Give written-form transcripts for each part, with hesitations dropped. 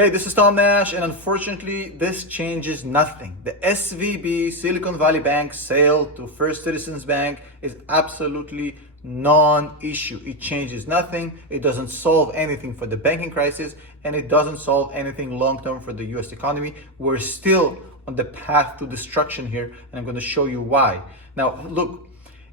Hey, this is Tom Nash, and unfortunately, this changes nothing. The SVB, Silicon Valley Bank sale to First Citizens Bank is absolutely non-issue. It changes nothing. It doesn't solve anything for the banking crisis, and it doesn't solve anything long-term for the US economy. We're still on the path to destruction here, and I'm going to show you why. Now, look.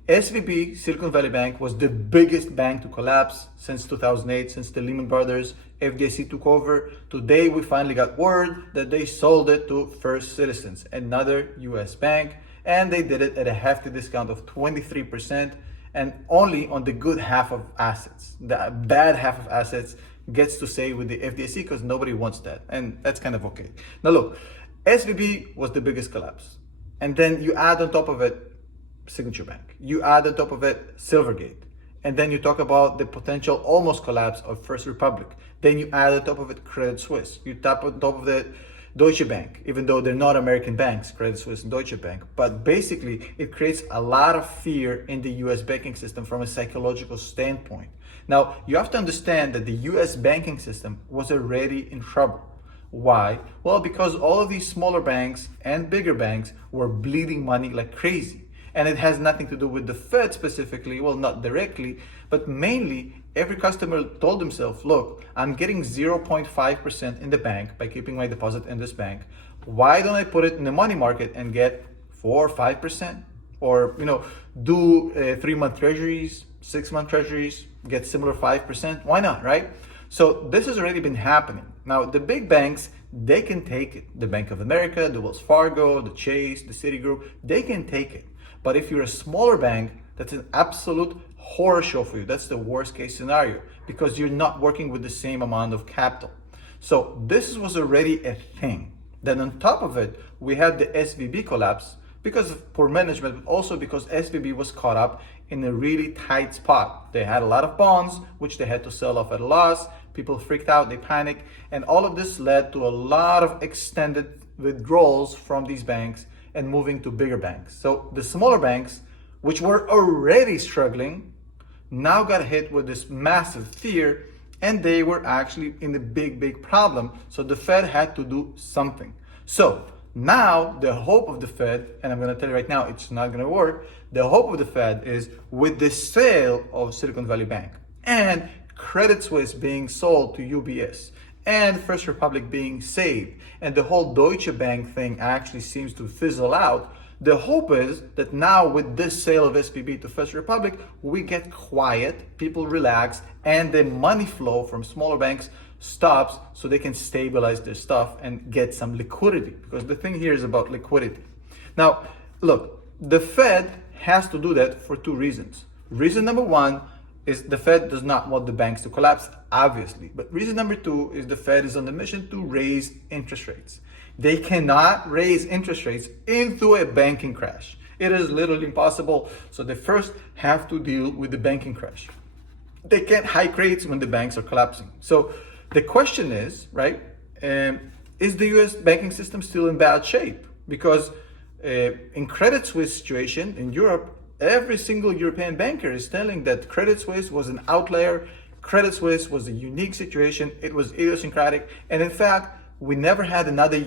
SVB, Silicon Valley Bank, was the biggest bank to collapse since 2008, since the Lehman Brothers FDIC took over. Today, we finally got word that they sold it to First Citizens, another US bank, and they did it at a hefty discount of 23% and only on the good half of assets. The bad half of assets gets to stay with the FDIC because nobody wants that, and that's kind of okay. Now look, SVB was the biggest collapse, and then you add on top of it Signature Bank. You add on top of it Silvergate. And then you talk about the potential almost collapse of First Republic. Then you add on top of it Credit Suisse. You tap on top of it Deutsche Bank, even though they're not American banks, Credit Suisse and Deutsche Bank. But basically, it creates a lot of fear in the US banking system from a psychological standpoint. Now, you have to understand that the US banking system was already in trouble. Why? Well, because all of these smaller banks and bigger banks were bleeding money like crazy. And it has nothing to do with the Fed specifically, well, not directly, but mainly every customer told himself, look, I'm getting 0.5% in the bank by keeping my deposit in this bank. Why don't I put it in the money market and get 4 or 5%? Or, do 3-month treasuries, 6-month treasuries, get similar 5%? Why not, right? So this has already been happening. Now, the big banks, they can take it. The Bank of America, the Wells Fargo, the Chase, the Citigroup, they can take it. But if you're a smaller bank, that's an absolute horror show for you. That's the worst case scenario because you're not working with the same amount of capital. So this was already a thing. Then on top of it, we had the SVB collapse because of poor management, but also because SVB was caught up in a really tight spot. They had a lot of bonds, which they had to sell off at a loss. People freaked out, they panicked. And all of this led to a lot of extended withdrawals from these banks and moving to bigger banks. So the smaller banks, which were already struggling, now got hit with this massive fear, and they were actually in a big problem. So the Fed had to do something. So now the hope of the Fed, and I'm gonna tell you right now, it's not gonna work. The hope of the Fed is with the sale of Silicon Valley Bank and Credit Suisse being sold to UBS, and First Republic being saved, and the whole Deutsche Bank thing actually seems to fizzle out. The hope is that now with this sale of SVB to First Republic, we get quiet, people relax, and the money flow from smaller banks stops so they can stabilize their stuff and get some liquidity, because the thing here is about liquidity. Now, look, the Fed has to do that for 2 reasons. Reason number 1 is the Fed does not want the banks to collapse, obviously. But reason number 2 is the Fed is on the mission to raise interest rates. They cannot raise interest rates into a banking crash. It is literally impossible. So they first have to deal with the banking crash. They can't hike rates when the banks are collapsing. So the question is, right, is the US banking system still in bad shape? Because in Credit Suisse situation in Europe, every single European banker is telling that Credit Suisse was an outlier. Credit Suisse was a unique situation. It was idiosyncratic. And in fact, we never had another,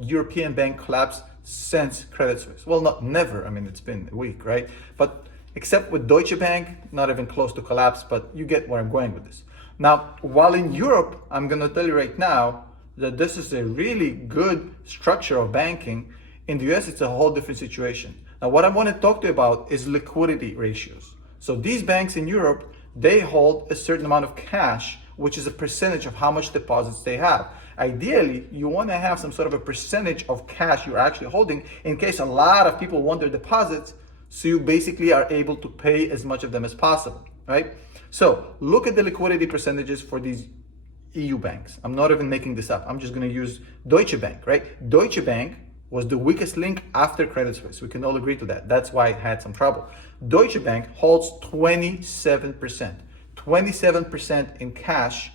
European bank collapse since Credit Suisse. Well, not never. I mean, it's been a week, right? But except with Deutsche Bank, not even close to collapse, but you get where I'm going with this. Now, while in Europe, I'm going to tell you right now that this is a really good structure of banking. In the US, it's a whole different situation. Now, what I want to talk to you about is liquidity ratios. So these banks in Europe, they hold a certain amount of cash, which is a percentage of how much deposits they have. Ideally, you want to have some sort of a percentage of cash you're actually holding in case a lot of people want their deposits, so you basically are able to pay as much of them as possible, right? So look at the liquidity percentages for these EU banks. I'm not even making this up. I'm just going to use Deutsche Bank, right? Deutsche Bank was the weakest link after Credit Suisse. We can all agree to that. That's why it had some trouble. Deutsche Bank holds 27%. 27% in cash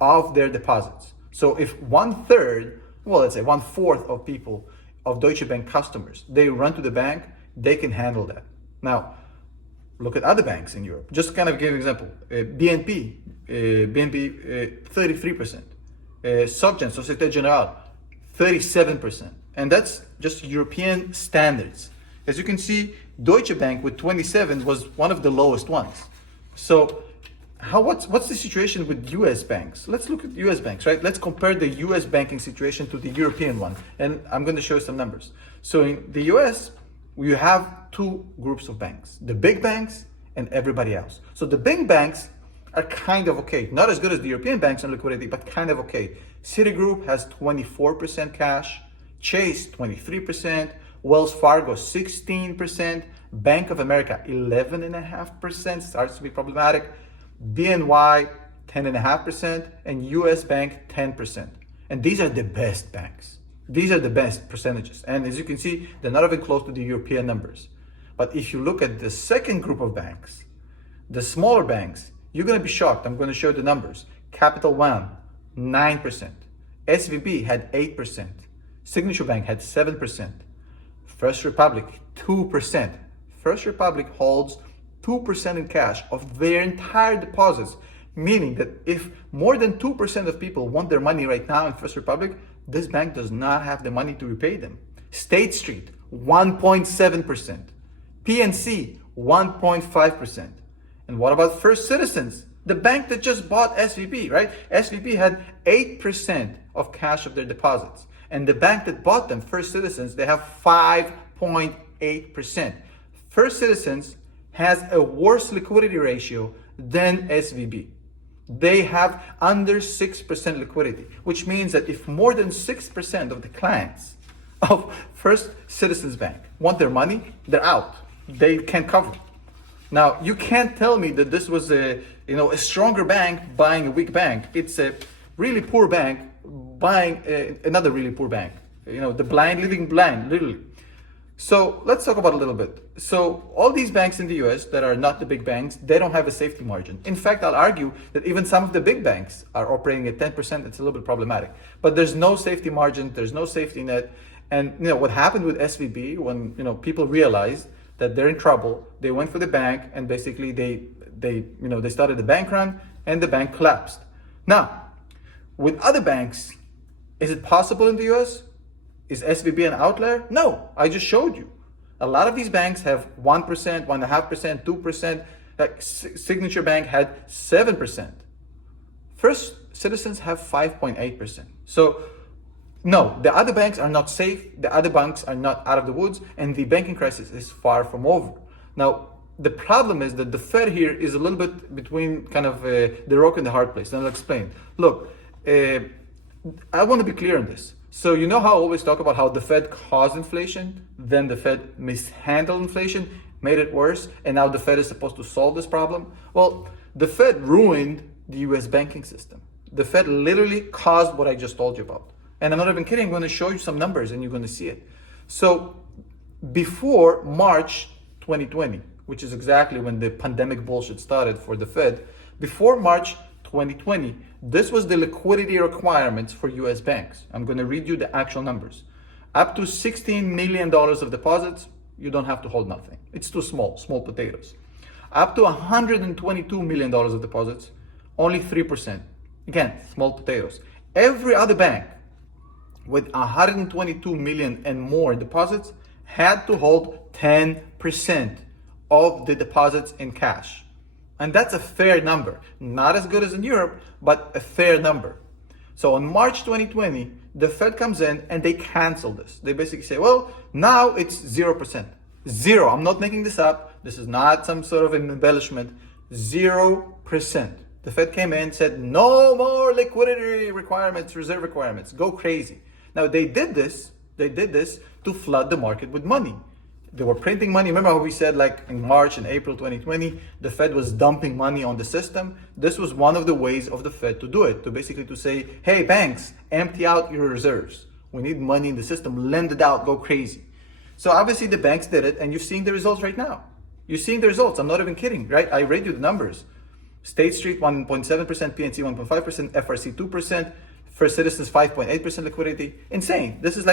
of their deposits. So if 1/3, well, let's say 1/4 of people, of Deutsche Bank customers, they run to the bank, they can handle that. Now, look at other banks in Europe. Just kind of give an example. BNP, 33%. SocGen, Societe Generale, 37%. And that's just European standards. As you can see, Deutsche Bank with 27 was one of the lowest ones. So what's the situation with US banks? Let's look at US banks, right? Let's compare the US banking situation to the European one. And I'm going to show you some numbers. So in the US, you have two groups of banks, the big banks and everybody else. So the big banks are kind of okay. Not as good as the European banks on liquidity, but kind of okay. Citigroup has 24% cash, Chase 23%, Wells Fargo 16%, Bank of America 11.5%, starts to be problematic, BNY 10.5%, and US Bank 10%. And these are the best banks. These are the best percentages. And as you can see, they're not even close to the European numbers. But if you look at the second group of banks, the smaller banks, you're going to be shocked. I'm going to show you the numbers. Capital One, 9%. SVB had 8%. Signature Bank had 7%. First Republic, 2%. First Republic holds 2% in cash of their entire deposits, meaning that if more than 2% of people want their money right now in First Republic, this bank does not have the money to repay them. State Street, 1.7%. PNC, 1.5%. And what about First Citizens? The bank that just bought SVB, right? SVB had 8% of cash of their deposits. And the bank that bought them, First Citizens, they have 5.8%. First Citizens has a worse liquidity ratio than SVB. They have under 6% liquidity, which means that if more than 6% of the clients of First Citizens Bank want their money, they're out. They can't cover it. Now, you can't tell me that this was a stronger bank buying a weak bank. It's a really poor bank buying another really poor bank. The blind leading blind, literally. So let's talk about it a little bit. So all these banks in the US that are not the big banks, they don't have a safety margin. In fact, I'll argue that even some of the big banks are operating at 10%. It's a little bit problematic. But there's no safety margin. There's no safety net. And what happened with SVB when people realized that they're in trouble, they went for the bank and basically they started the bank run and the bank collapsed. Now, with other banks, is it possible in the US? Is SVB an outlier? No, I just showed you. A lot of these banks have 1%, 1.5%, 2%. Like Signature Bank had 7%. First Citizens have 5.8%. So no, the other banks are not safe. The other banks are not out of the woods, and the banking crisis is far from over. Now, the problem is that the Fed here is a little bit between kind of the rock and the hard place. And I'll explain. Look, I want to be clear on this. So you know how I always talk about how the Fed caused inflation, then the Fed mishandled inflation, made it worse, and now the Fed is supposed to solve this problem? Well, the Fed ruined the US banking system. The Fed literally caused what I just told you about. And I'm not even kidding, I'm going to show you some numbers and you're going to see it. So before March 2020, which is exactly when the pandemic bullshit started for the Fed, before March 2020, this was the liquidity requirements for US banks. I'm going to read you the actual numbers. Up to $16 million of deposits, you don't have to hold nothing. It's too small potatoes. Up to $122 million of deposits, only 3%. Again, small potatoes. Every other bank with 122 million and more deposits had to hold 10% of the deposits in cash. And that's a fair number. Not as good as in Europe, but a fair number. So on March 2020, the Fed comes in and they cancel this. They basically say, well, now it's 0%. Zero. I'm not making this up. This is not some sort of an embellishment. 0%. The Fed came in and said, no more liquidity requirements, reserve requirements. Go crazy. Now they did this to flood the market with money. They were printing money. Remember how we said like in March and April 2020, the Fed was dumping money on the system? This was one of the ways of the Fed to do it, to basically to say, hey, banks, empty out your reserves. We need money in the system, lend it out, go crazy. So obviously the banks did it, and you're seeing the results right now. You're seeing the results. I'm not even kidding, right? I read you the numbers. State Street 1.7%, PNC 1.5%, FRC 2%, First Citizens 5.8% liquidity. Insane. This is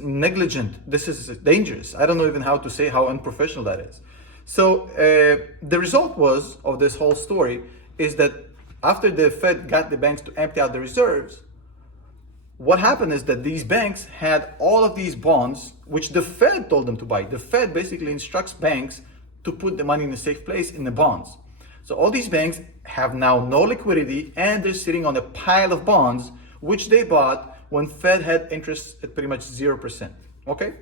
negligent. This is dangerous. I don't know even how to say how unprofessional that is. So the result of this whole story is that after the Fed got the banks to empty out the reserves, what happened is that these banks had all of these bonds, which the Fed told them to buy. The Fed basically instructs banks to put the money in a safe place in the bonds. So all these banks have now no liquidity and they're sitting on a pile of bonds, which they bought when Fed had interest at pretty much 0%. Okay?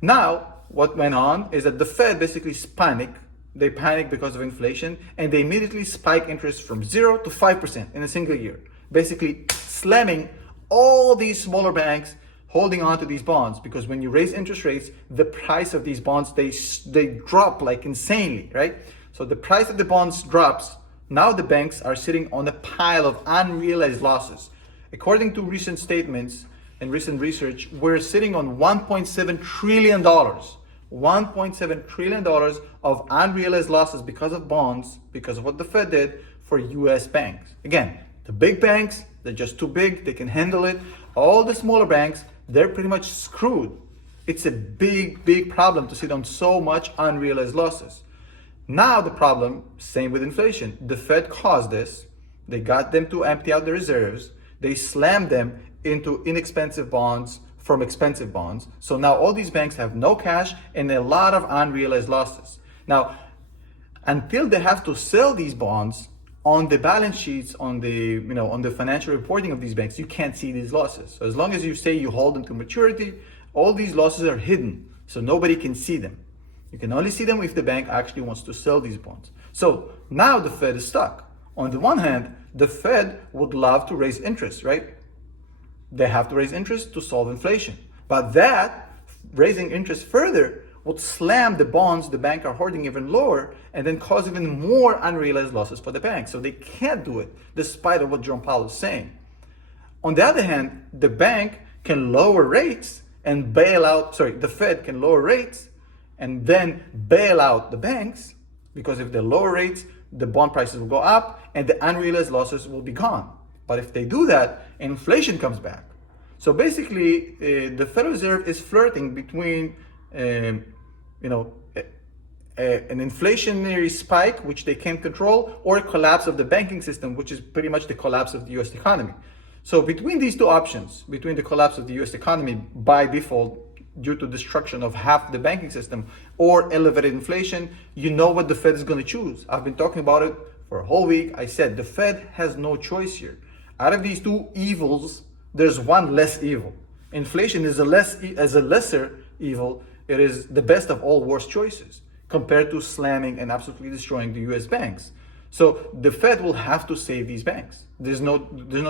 Now, what went on is that the Fed basically panicked. They panicked because of inflation and they immediately spike interest from 0 to 5% in a single year, basically slamming all these smaller banks holding on to these bonds, because when you raise interest rates, the price of these bonds, they drop like insanely, right? So the price of the bonds drops. Now the banks are sitting on a pile of unrealized losses. According to recent statements and recent research, we're sitting on $1.7 trillion. $1.7 trillion of unrealized losses because of bonds, because of what the Fed did for US banks. Again, the big banks, they're just too big, they can handle it. All the smaller banks, they're pretty much screwed. It's a big, big problem to sit on so much unrealized losses. Now the problem, same with inflation. The Fed caused this. They got them to empty out the reserves. They slammed them into inexpensive bonds from expensive bonds. So now all these banks have no cash and a lot of unrealized losses. Now, until they have to sell these bonds, on the balance sheets, on the financial reporting of these banks, you can't see these losses. So as long as you say you hold them to maturity, all these losses are hidden, so nobody can see them. You can only see them if the bank actually wants to sell these bonds. So now the Fed is stuck. On the one hand, the Fed would love to raise interest, right? They have to raise interest to solve inflation. But that, raising interest further, would slam the bonds the bank are hoarding even lower and then cause even more unrealized losses for the bank. So they can't do it, despite of what Jerome Powell is saying. On the other hand, the bank can lower rates and bail out, the Fed can lower rates and then bail out the banks, because if they lower rates, the bond prices will go up and the unrealized losses will be gone. But if they do that, inflation comes back. So basically, the Federal Reserve is flirting between an inflationary spike, which they can't control, or a collapse of the banking system, which is pretty much the collapse of the US economy. So between these two options, between the collapse of the US economy by default due to destruction of half the banking system or elevated inflation, you know what the Fed is going to choose. I've been talking about it for a whole week. I said the Fed has no choice here. Out of these two evils, there's one less evil. Inflation is a lesser evil. It is the best of all worst choices compared to slamming and absolutely destroying the US banks. So the Fed will have to save these banks. There's no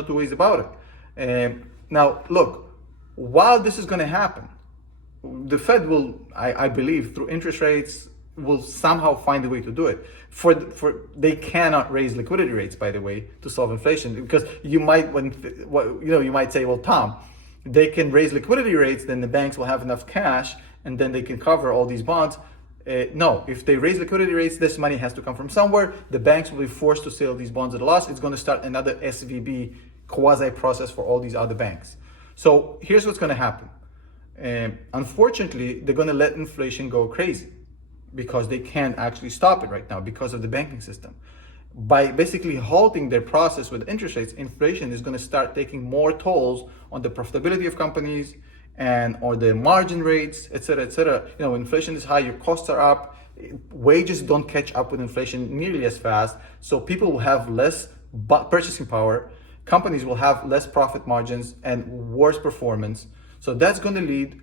two ways about it. Now, look, while this is going to happen, the Fed will, I believe, through interest rates, will somehow find a way to do it. They cannot raise liquidity rates, by the way, to solve inflation, because you might say, well, Tom, they can raise liquidity rates, then the banks will have enough cash, and then they can cover all these bonds. No, if they raise liquidity rates, this money has to come from somewhere. The banks will be forced to sell these bonds at a loss. It's going to start another SVB quasi process for all these other banks. So here's what's going to happen. Unfortunately, they're going to let inflation go crazy because they can't actually stop it right now because of the banking system. By basically halting their process with interest rates, inflation is going to start taking more tolls on the profitability of companies or the margin rates, et cetera, et cetera. Inflation is high, your costs are up, wages don't catch up with inflation nearly as fast, so people will have less purchasing power, companies will have less profit margins and worse performance. So that's going to lead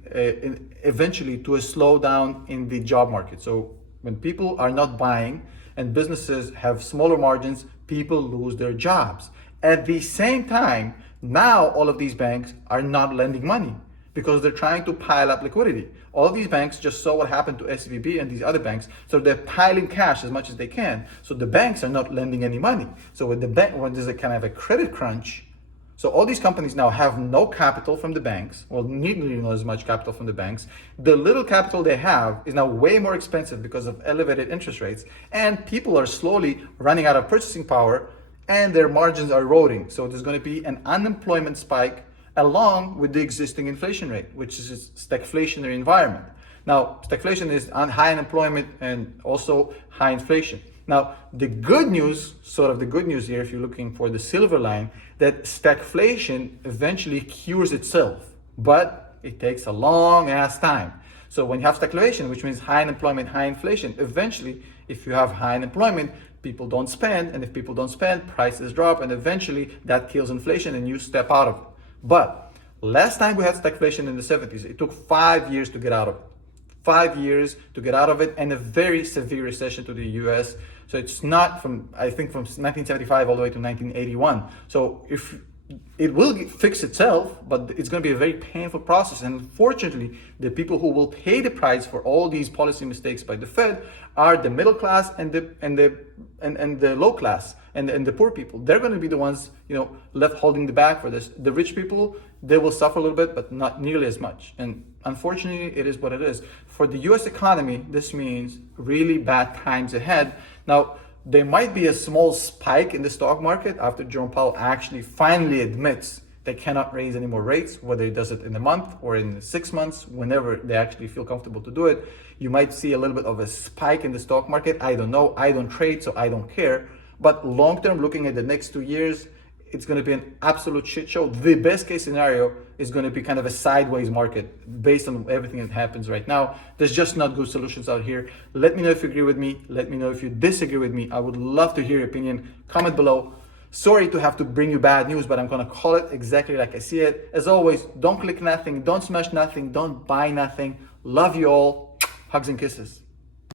eventually to a slowdown in the job market. So when people are not buying and businesses have smaller margins, people lose their jobs. At the same time, now all of these banks are not lending money because they're trying to pile up liquidity. All of these banks just saw what happened to SVB and these other banks, so they're piling cash as much as they can. So the banks are not lending any money. So when there's a kind of a credit crunch, so all these companies now have no capital from the banks, well, nearly not as much capital from the banks. The little capital they have is now way more expensive because of elevated interest rates, and people are slowly running out of purchasing power and their margins are eroding. So there's going to be an unemployment spike along with the existing inflation rate, which is a stagflationary environment. Now, stagflation is high unemployment and also high inflation. Now, the good news, sort of the good news here, if you're looking for the silver line, that stagflation eventually cures itself, but it takes a long ass time. So when you have stagflation, which means high unemployment, high inflation, eventually, if you have high unemployment, people don't spend, and if people don't spend, prices drop, and eventually that kills inflation and you step out of it. But last time we had stagflation in the 70s, it took 5 years to get out of it. 5 years to get out of it, and a very severe recession to the US. So it's not from, I think, from 1975 all the way to 1981. So if it will fix itself, but it's going to be a very painful process. And unfortunately, the people who will pay the price for all these policy mistakes by the Fed are the middle class and the low class and the poor people. They're going to be the ones, left holding the bag for this. The rich people, they will suffer a little bit, but not nearly as much. And unfortunately, it is what it is. For the US economy, this means really bad times ahead. Now, there might be a small spike in the stock market after Jerome Powell actually finally admits they cannot raise any more rates, whether he does it in a month or in 6 months, whenever they actually feel comfortable to do it. You might see a little bit of a spike in the stock market. I don't know. I don't trade, so I don't care. But long term, looking at the next 2 years, it's going to be an absolute shit show. The best case scenario is going to be kind of a sideways market based on everything that happens right now. There's just not good solutions out here. Let me know if you agree with me. Let me know if you disagree with me. I would love to hear your opinion. Comment below. Sorry to have to bring you bad news, but I'm going to call it exactly like I see it. As always, don't click nothing, don't smash nothing, don't buy nothing. Love you all. Hugs and kisses.